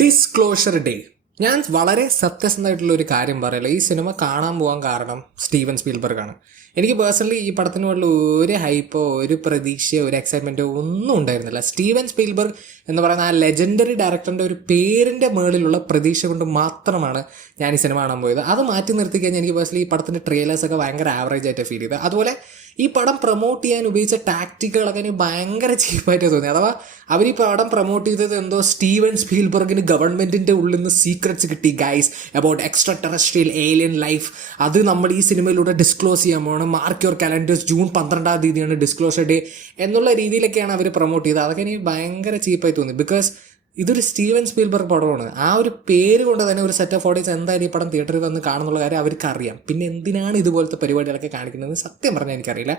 Disclosure day. ഞാൻ വളരെ സത്യസന്ധമായിട്ടുള്ള ഒരു കാര്യം പറയല്ല. ഈ സിനിമ കാണാൻ പോകാൻ കാരണം സ്റ്റീവൻ സ്പീൽബർഗ് ആണ്. എനിക്ക് പേഴ്സണലി ഈ പടത്തിനുള്ള ഒരു ഹൈപ്പോ ഒരു പ്രതീക്ഷയോ ഒരു എക്സൈറ്റ്മെൻറ്റോ ഒന്നും ഉണ്ടായിരുന്നില്ല. സ്റ്റീവൻ സ്പീൽബർഗ് എന്ന് പറയുന്ന ആ ലെജൻഡറി ഡയറക്ടറിൻ്റെ ഒരു പേരിൻ്റെ മുകളിലുള്ള പ്രതീക്ഷ കൊണ്ട് മാത്രമാണ് ഞാൻ ഈ സിനിമ കാണാൻ പോയത്. അത് മാറ്റി നിർത്തി കഴിഞ്ഞാൽ എനിക്ക് പേഴ്സണലി ഈ പടത്തിൻ്റെ ട്രെയിലേഴ്സൊക്കെ ഭയങ്കര ആവറേജ് ആയിട്ട് ഫീൽ ചെയ്തത്. അതുപോലെ ഈ പടം പ്രൊമോട്ട് ചെയ്യാൻ ഉപയോഗിച്ച ടാക്ടിക്കുകളൊക്കെ എനിക്ക് ഭയങ്കര ചീപ്പായിട്ട് തോന്നി. അഥവാ അവർ ഈ പടം പ്രൊമോട്ട് ചെയ്തത് എന്തോ സ്റ്റീവൻ സ്പീൽബർഗിന് ഗവൺമെൻറ്റിൻ്റെ ഉള്ളിൽ നിന്ന് സീക്രറ്റ്സ് കിട്ടി guys about extra terrestrial alien life, അത് നമ്മൾ ഈ സിനിമയിലൂടെ ഡിസ്ക്ലോസ് ചെയ്യാൻ പോകണം, mark your calendars, June 12 disclosure day എന്നുള്ള രീതിയിലൊക്കെയാണ് അവർ പ്രൊമോട്ട് ചെയ്തത്. അതൊക്കെ എനിക്ക് ഭയങ്കര ചീപ്പായി തോന്നി. ബിക്കോസ് ഇതൊരു സ്റ്റീവൻ സ്പീൽബർഗ് പടമാണ്. ആ ഒരു പേര് കൊണ്ട് തന്നെ ഒരു സെറ്റ് ഓഫ് ഓഡിയൻസ് എന്തായാലും ഈ പടം തിയേറ്ററിൽ വന്ന് കാണുന്നുള്ള കാര്യം അവർക്ക് അറിയാം. പിന്നെ എന്തിനാണ് ഇതുപോലത്തെ പരിപാടികളൊക്കെ കാണിക്കുന്നത് സത്യം പറഞ്ഞാൽ എനിക്കറിയില്ല.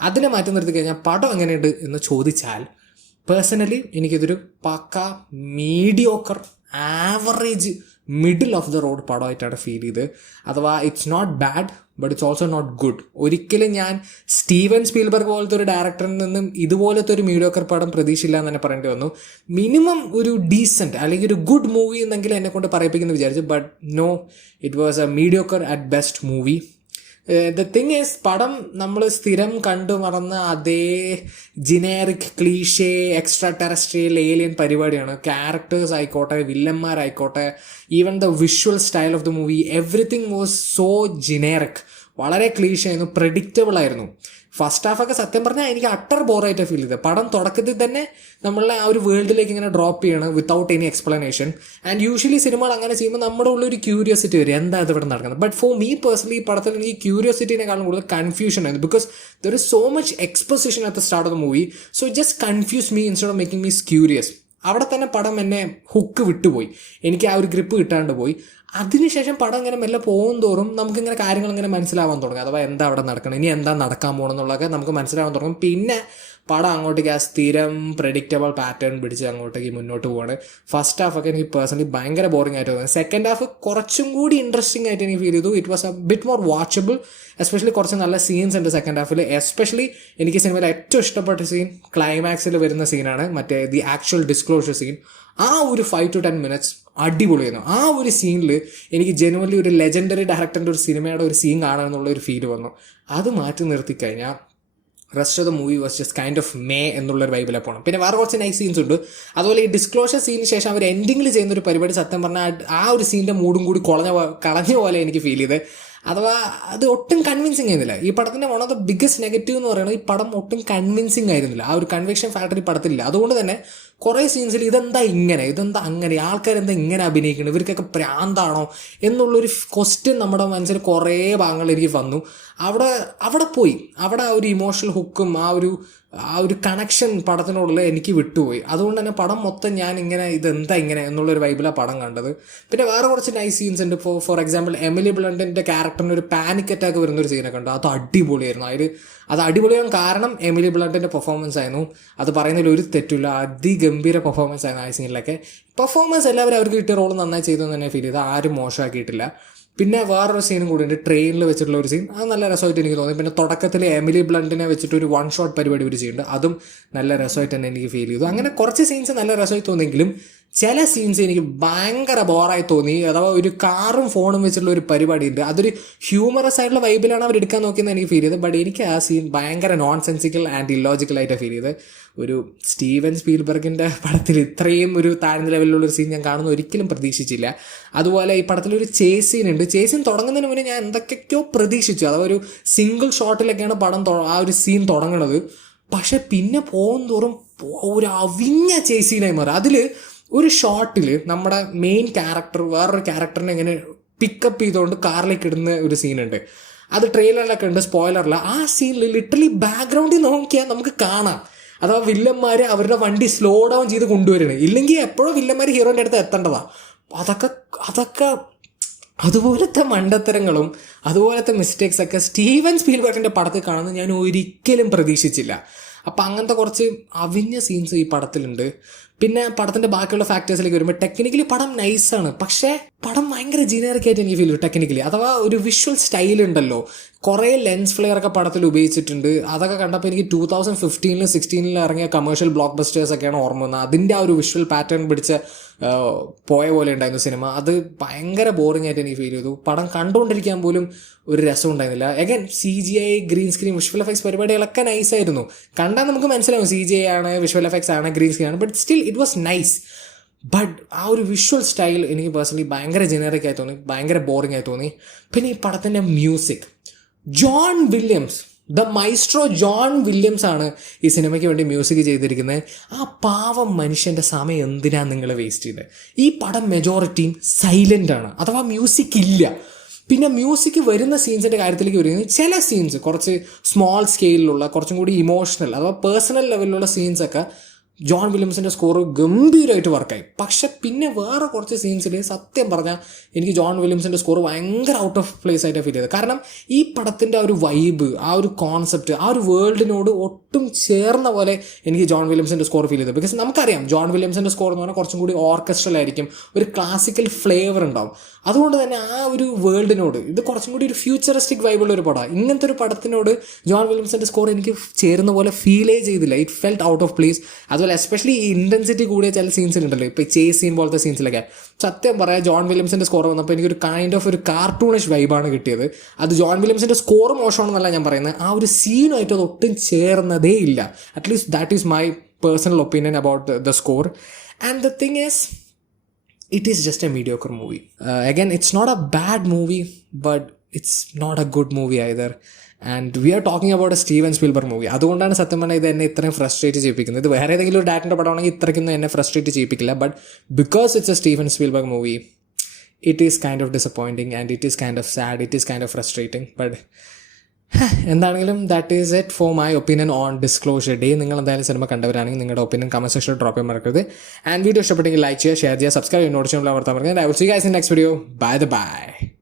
അതിനെ മാറ്റി നിർത്തി കഴിഞ്ഞാൽ പടം എങ്ങനെയുണ്ട് എന്ന് ചോദിച്ചാൽ പേഴ്സണലി എനിക്കിതൊരു പക്ക mediocre average middle of the road പടമായിട്ടാണ് ഫീൽ ചെയ്ത്. അഥവാ it's not bad but it's also not good. ഒരിക്കലും ഞാൻ സ്റ്റീവൻ സ്പീൽബർഗ് പോലത്തെ ഒരു ഡയറക്ടറിൽ നിന്നും ഇതുപോലത്തെ ഒരു മീഡിയോക്കർ പടം പ്രതീക്ഷയില്ല എന്ന് തന്നെ പറയേണ്ടി വന്നു. മിനിമം ഒരു ഡീസൻറ്റ് അല്ലെങ്കിൽ ഒരു ഗുഡ് മൂവി എന്നെങ്കിലും എന്നെ കൊണ്ട് പറയിപ്പിക്കുന്നു വിചാരിച്ചു. But no, it was a mediocre at best movie. The thing is, പടം നമ്മൾ സ്ഥിരം കണ്ടു മറന്ന അതേ generic cliche extraterrestrial alien പരിപാടിയാണ്. ക്യാരക്ടേഴ്സ് ആയിക്കോട്ടെ, വില്ലന്മാരായിക്കോട്ടെ, even the visual style of the movie, everything was so generic. വളരെ ക്ലീഷേ ആയിരുന്നു, പ്രെഡിക്റ്റബിൾ ആയിരുന്നു. ഫസ്റ്റ് ഹാഫൊക്കെ സത്യം പറഞ്ഞാൽ എനിക്ക് അട്ടർ ബോറായിട്ട് ഫീൽ ചെയ്തത്. പടം തുടക്കത്തിൽ തന്നെ നമ്മളെ ആ ഒരു വേൾഡിലേക്ക് ഇങ്ങനെ ഡ്രോപ്പ് ചെയ്യണം without any explanation. And usually സിനിമകൾ അങ്ങനെ ചെയ്യുമ്പോൾ നമ്മുടെ ഉള്ളൊരു ക്യൂരിയോസിറ്റി വരും, എന്താ ഇത് ഇവിടെ നടക്കുന്നത്. ബട്ട് ഫോർ മീ പേഴ്സണലി ഈ പടത്തിൽ എനിക്ക് ക്യൂരിയോസിറ്റിനെക്കാളും കൂടുതൽ കൺഫ്യൂഷൻ ആയിരുന്നു. Because there is so much exposition at the start of the movie. So just confuse me instead of making me curious. അവിടെ തന്നെ പടം എന്നെ ഹുക്ക് വിട്ടുപോയി, എനിക്ക് ആ ഒരു ഗ്രിപ്പ് കിട്ടാണ്ട് പോയി. അതിനുശേഷം പടം ഇങ്ങനെ മെല്ലെ പോകും തോറും നമുക്കിങ്ങനെ കാര്യങ്ങൾ ഇങ്ങനെ മനസ്സിലാവാൻ തുടങ്ങും. അഥവാ എന്താ അവിടെ നടക്കണം, ഇനി എന്താ നടക്കാൻ പോകണമെന്നുള്ളതൊക്കെ നമുക്ക് മനസ്സിലാവാൻ തുടങ്ങും. പിന്നെ പടം അങ്ങോട്ടേക്ക് ആ സ്ഥിരം പ്രെഡിക്റ്റബിൾ പാറ്റേൺ പിടിച്ച് അങ്ങോട്ടേക്ക് മുന്നോട്ട് പോവാണ്. ഫസ്റ്റ് ഹാഫൊക്കെ എനിക്ക് പേഴ്സണലി ഭയങ്കര ബോറിംഗ് ആയിട്ട് തോന്നി. സെക്കൻഡ് ഹാഫ് കുറച്ചും കൂടി ഇൻട്രസ്റ്റിംഗ് ആയിട്ട് എനിക്ക് ഫീൽ ചെയ്തു. It was A bit more watchable. Especially കുറച്ച് നല്ല സീൻസ് ഉണ്ട് സെക്കൻഡ് ഹാഫിൽ. എസ്പെഷ്യലി എനിക്ക് സിനിമയിൽ ഏറ്റവും ഇഷ്ടപ്പെട്ട സീൻ ക്ലൈമാക്സിൽ വരുന്ന സീനാണ്, മറ്റേ ദി ആക്ച്വൽ ഡിസ്ക്ലോഷർ സീൻ. ആ ഒരു 5 to 10 minutes അടിപൊളിയായിരുന്നു. ആ ഒരു സീനിൽ എനിക്ക് ജെനുവൻലി ഒരു ലെജൻഡറി ഡയറക്ടറിൻ്റെ ഒരു സിനിമയുടെ ഒരു സീൻ കാണാമെന്നുള്ള ഒരു ഫീൽ വന്നു. അത് മാറ്റി നിർത്തിക്കഴിഞ്ഞാൽ rest of the movie was just kind of meh എന്നുള്ളൊരു വൈബിലെ പോകണം. പിന്നെ വേറെ കുറച്ച് നൈസ് സീൻസ് ഉണ്ട്. അതുപോലെ ഈ ഡിസ്ക്ലോഷർ സീനിന് ശേഷം അവർ എൻഡിങ്ങിൽ ചെയ്യുന്നൊരു പരിപാടി സത്യം പറഞ്ഞാൽ ആ ഒരു സീനിൻ്റെ മൂഡും കൂടി കളഞ്ഞ പോലെ എനിക്ക് ഫീൽ ചെയ്ത്. അഥവാ അത് ഒട്ടും കൺവിൻസിങ് ആയിരുന്നില്ല. ഈ പടത്തിൻ്റെ one of the biggest negative എന്ന് പറയുന്നത് ഈ പടം ഒട്ടും കൺവിൻസിങ് ആയിരുന്നില്ല. ആ ഒരു കൺവിക്ഷൻ ഫാക്ടർ ഈ പടത്തിലില്ല. അതുകൊണ്ട് തന്നെ കുറേ സീൻസിൽ ഇതെന്താ ഇങ്ങനെ, ഇതെന്താ അങ്ങനെ, ആൾക്കാരെന്താ ഇങ്ങനെ അഭിനയിക്കുന്നത്, ഇവർക്കൊക്കെ പ്രാന്താണോ എന്നുള്ളൊരു ക്വസ്റ്റ്യൻ നമ്മുടെ മനസ്സിൽ കുറേ ഭാഗങ്ങളിൽ എനിക്ക് വന്നു. അവിടെ പോയി അവിടെ ആ ഒരു ഇമോഷണൽ ഹുക്കും ആ ഒരു കണക്ഷൻ പടത്തിനോടുള്ള എനിക്ക് വിട്ടുപോയി. അതുകൊണ്ട് തന്നെ പടം മൊത്തം ഞാൻ ഇങ്ങനെ ഇതെന്താ ഇങ്ങനെ എന്നുള്ളൊരു വൈബിലാണ് പടം കണ്ടത്. പിന്നെ വേറെ കുറച്ച് നൈസ് സീൻസ് ഉണ്ട്. ഫോർ എക്സാമ്പിൾ എമിലി ബ്ലണ്ടിൻ്റെ ക്യാരക്ടറിന് ഒരു പാനിക് അറ്റാക്ക് വരുന്നൊരു സീനൊക്കെ ഉണ്ട്. അത് അടിപൊളിയായിരുന്നു. അത് അടിപൊളിയാകാൻ കാരണം എമിലി ബ്ലണ്ടിൻ്റെ പെർഫോമൻസ് ആയിരുന്നു. അത് പറയുന്നതിൽ ഒരു തെറ്റില്ല, അതിഗംഭീര പെർഫോമൻസ് ആയിരുന്നു ആ സീനിലൊക്കെ. പെർഫോമൻസ് എല്ലാവരും അവർക്ക് കിട്ടിയ റോൾ നന്നായി ചെയ്തു എന്ന് തന്നെ ഫീൽ ചെയ്ത്, ആരും മോശമാക്കിയിട്ടില്ല. പിന്നെ വേറൊരു സീനും കൂടി ഉണ്ട്, ട്രെയിനിൽ വെച്ചിട്ടുള്ള ഒരു സീൻ. അത് നല്ല രസമായിട്ട് എനിക്ക് തോന്നി. പിന്നെ തുടക്കത്തിൽ എമിലി ബ്ലണ്ടിനെ വെച്ചിട്ട് ഒരു 1 shot പരിപാടി ഒരു ചെയ്യുന്നുണ്ട്, അതും നല്ല രസമായിട്ട് തന്നെ എനിക്ക് ഫീൽ ചെയ്തു. അങ്ങനെ കുറച്ച് സീൻസ് നല്ല രസമായി തോന്നിയെങ്കിലും ചില സീൻസ് എനിക്ക് ഭയങ്കര ബോറായി തോന്നി. അഥവാ ഒരു കാറും ഫോണും വെച്ചിട്ടുള്ള ഒരു പരിപാടി ഉണ്ട്, അതൊരു ഹ്യൂമറസ് ആയിട്ടുള്ള വൈബിലാണ് അവർ എടുക്കാൻ നോക്കിയെന്ന് എനിക്ക് ഫീൽ ചെയ്തത്. ബട്ട് എനിക്ക് ആ സീൻ ഭയങ്കര നോൺ സെൻസിക്കൽ ആൻഡ് ഇല്ലോജിക്കലായിട്ട് ഫീൽ ചെയ്ത്. ഒരു സ്റ്റീവൻ സ്പീൽബർഗിൻ്റെ പടത്തിൽ ഇത്രയും ഒരു താഴ്ന്ന ലെവലിലുള്ളൊരു സീൻ ഞാൻ കാണുന്ന ഒരിക്കലും പ്രതീക്ഷിച്ചില്ല. അതുപോലെ ഈ പടത്തിലൊരു ചേസ് സീൻ ഉണ്ട്. ചേസ് സീൻ തുടങ്ങുന്നതിന് മുന്നേ ഞാൻ എന്തൊക്കെയോ പ്രതീക്ഷിച്ചു. അഥവാ ഒരു സിംഗിൾ ഷോട്ടിലൊക്കെയാണ് പടം ആ ഒരു സീൻ തുടങ്ങുന്നത്. പക്ഷെ പിന്നെ പോകും തോറും ഒരു അവിഞ്ഞ ചേസ് സീനായി മാറും. അതിൽ ഒരു ഷോട്ടിൽ നമ്മുടെ മെയിൻ ക്യാരക്ടർ വേറൊരു ക്യാരക്ടറിനെ ഇങ്ങനെ പിക്കപ്പ് ചെയ്തുകൊണ്ട് കാറിലേക്ക് ഇടുന്ന ഒരു സീനുണ്ട്. അത് ട്രെയിലറിലൊക്കെ ഉണ്ട്, സ്പോയിലറില്ല. ആ സീനിൽ ലിറ്ററലി ബാക്ക്ഗ്രൗണ്ടിൽ നോക്കിയാൽ നമുക്ക് കാണാം അഥവാ വില്ലന്മാർ അവരുടെ വണ്ടി സ്ലോ ഡൗൺ ചെയ്ത് കൊണ്ടുവരുന്നത്. ഇല്ലെങ്കിൽ എപ്പോഴും വില്ലന്മാർ ഹീറോൻ്റെ അടുത്ത് എത്തേണ്ടതാണ്. അതൊക്കെ അതുപോലത്തെ മണ്ടത്തരങ്ങളും അതുപോലത്തെ മിസ്റ്റേക്സൊക്കെ സ്റ്റീവൻ സ്പീൽബർഗിൻ്റെ പടത്തിൽ കാണുന്നത് ഞാൻ ഒരിക്കലും പ്രതീക്ഷിച്ചില്ല. അപ്പം അങ്ങനത്തെ കുറച്ച് അവിഞ്ഞ സീൻസ് ഈ പടത്തിലുണ്ട്. പിന്നെ പടത്തിൻ്റെ ബാക്കിയുള്ള ഫാക്ടേഴ്സിലേക്ക് വരുമ്പോൾ ടെക്നിക്കലി പടം നൈസാണ്, പക്ഷേ പടം ഭയങ്കര ജീനറിക് ആയിട്ട് എനിക്ക് ഫീൽ ചെയ്യും ടെക്നിക്കലി. അഥവാ ഒരു വിഷ്വൽ സ്റ്റൈൽ ഉണ്ടല്ലോ, കുറേ ലെൻസ് ഫ്ലെയർ ഒക്കെ പടത്തിൽ ഉപയോഗിച്ചിട്ടുണ്ട്. അതൊക്കെ കണ്ടപ്പോൾ എനിക്ക് 2015-16 ഇറങ്ങിയ കമേഴ്ഷ്യൽ ബ്ലോക്ക് ബസ്റ്റേഴ്സൊക്കെയാണ് ഓർമ്മ വന്നത്. അതിൻ്റെ ആ ഒരു വിഷ്വൽ പാറ്റേൺ പിടിച്ച പോയ പോലെ ഉണ്ടായിരുന്നു സിനിമ. അത് ഭയങ്കര ബോറിംഗ് ആയിട്ട് എനിക്ക് ഫീൽ ചെയ്തു. പടം കണ്ടുകൊണ്ടിരിക്കാൻ പോലും ഒരു രസം ഉണ്ടായിരുന്നില്ല. Again CGI, green screen, visual effects പരിപാടികളൊക്കെ നൈസായിരുന്നു. കണ്ടാൽ നമുക്ക് മനസ്സിലാവും CGI ആണ്, വിഷ്വൽ എഫക്ട്സ് ആണ്, ഗ്രീൻ സ്ക്രീൻ ആണ്. But still it was nice. But ആ ഒരു വിഷ്വൽ സ്റ്റൈൽ എനിക്ക് പേഴ്സണലി ഭയങ്കര ജനറിക് ആയി തോന്നി, ഭയങ്കര ബോറിംഗ് ആയി തോന്നി. പിന്നെ ഈ പടത്തിൻ്റെ music, John Williams, the Maestro John Williams ആണ് ഈ സിനിമയ്ക്ക് വേണ്ടി മ്യൂസിക് ചെയ്തിരിക്കുന്നത്. ആ പാവം മനുഷ്യൻ്റെ സമയം എന്തിനാണ് നിങ്ങൾ വേസ്റ്റ് ചെയ്തത്? ഈ പടം മെജോറിറ്റിയും സൈലൻ്റ് ആണ്, അഥവാ മ്യൂസിക് ഇല്ല. പിന്നെ മ്യൂസിക് വരുന്ന സീൻസിൻ്റെ കാര്യത്തിലേക്ക് വരുന്നത് ചില സീൻസ് കുറച്ച് സ്മോൾ സ്കെയിലുള്ള, കുറച്ചും കൂടി ഇമോഷണൽ അഥവാ പേഴ്സണൽ ലെവലിലുള്ള സീൻസൊക്കെ ജോൺ വില്യംസിൻ്റെ സ്കോർ ഗംഭീരമായിട്ട് വർക്കായി. പക്ഷെ പിന്നെ വേറെ കുറച്ച് സീൻസിൽ സത്യം പറഞ്ഞാൽ എനിക്ക് ജോൺ വില്യംസിൻ്റെ സ്കോർ ഭയങ്കര ഔട്ട് ഓഫ് പ്ലേസ് ആയിട്ട് ഫീൽ ചെയ്തത്. കാരണം ഈ പടത്തിൻ്റെ ആ ഒരു വൈബ്, ആ ഒരു കോൺസെപ്റ്റ്, ആ ഒരു വേൾഡിനോട് ഒട്ടും ചേർന്ന പോലെ എനിക്ക് ജോൺ വില്യംസിൻ്റെ സ്കോർ ഫീൽ ചെയ്തത്. ബിക്കോസ് നമുക്കറിയാം ജോൺ വില്യംസിൻ്റെ സ്കോർ എന്ന് പറഞ്ഞാൽ കുറച്ചും കൂടി ഓർക്കസ്ട്രൽ ആയിരിക്കും, ഒരു ക്ലാസിക്കൽ ഫ്ലേവർ ഉണ്ടാവും. അതുകൊണ്ട് തന്നെ ആ ഒരു വേൾഡിനോട് ഇത് കുറച്ചും കൂടി ഒരു ഫ്യൂച്ചറിസ്റ്റിക് വൈബുള്ള ഒരു പടമാണ്. ഇങ്ങനത്തെ ഒരു പടത്തിനോട് ജോൺ വില്യംസിൻ്റെ സ്കോർ എനിക്ക് ചേരുന്ന പോലെ ഫീലേ ചെയ്തില്ല. It felt out of place. അതുപോലെ എസ്പെഷ്യലി ഈ ഇൻറ്റൻസിറ്റി കൂടിയ ചില സീൻസിലുണ്ടല്ലോ, ഇപ്പോൾ ചേസ് സീൻ പോലത്തെ സീൻസിലൊക്കെ സത്യം പറയാം ജോൺ വില്യംസിൻ്റെ സ്കോർ വന്നപ്പോൾ എനിക്കൊരു കൈൻഡ് ഓഫ് ഒരു കാർട്ടൂണിഷ് വൈബാണ് കിട്ടിയത്. അത് ജോൺ വില്യംസിൻ്റെ സ്കോർ മോശമാണെന്നല്ല ഞാൻ പറയുന്നത്, ആ ഒരു സീനുമായിട്ട് അത് ഒട്ടും ചേർന്നതേ ഇല്ല. At least that is my personal opinion about the score. And the thing is, it is just a mediocre movie. Again, it's not a bad movie, but it's not a good movie either. And we are talking about a Steven Spielberg movie. അതുകൊണ്ടാണ് സത്യം പറഞ്ഞാൽ ഇത് എന്നെ ഇത്രയും frustrate ചെയ്യിപ്പിക്കുന്നത്. ഇത് വേറെ ഏതെങ്കിലും ഒരു ഡയറക്ടറുടെ പടമാണെങ്കിൽ ഇത്രയ്ക്കൊന്നും എന്നെ ഫ്രസ്ട്രേറ്റ് ചെയ്യിപ്പിക്കില്ല. But because it's a Steven Spielberg movie, it is kind of disappointing and it is kind of sad, it is kind of frustrating. But എന്താണെങ്കിലും that is it for my opinion on disclosure day. നിങ്ങൾ എന്തായാലും cinema കണ്ടവരാണെങ്കിൽ നിങ്ങളുടെ opinion comment സെക്ഷനിൽ drop ചെയ്യാൻ മറക്കരുത്. And video ഇഷ്ടപ്പെട്ടെങ്കിൽ like ചെയ്യുക, share ചെയ്യുക, സബ്സ്ക്രൈബ്, നോട്ടിഫിക്കേഷൻ അമർത്താൻ മറക്കരുത്. I will see you guys in next video. By.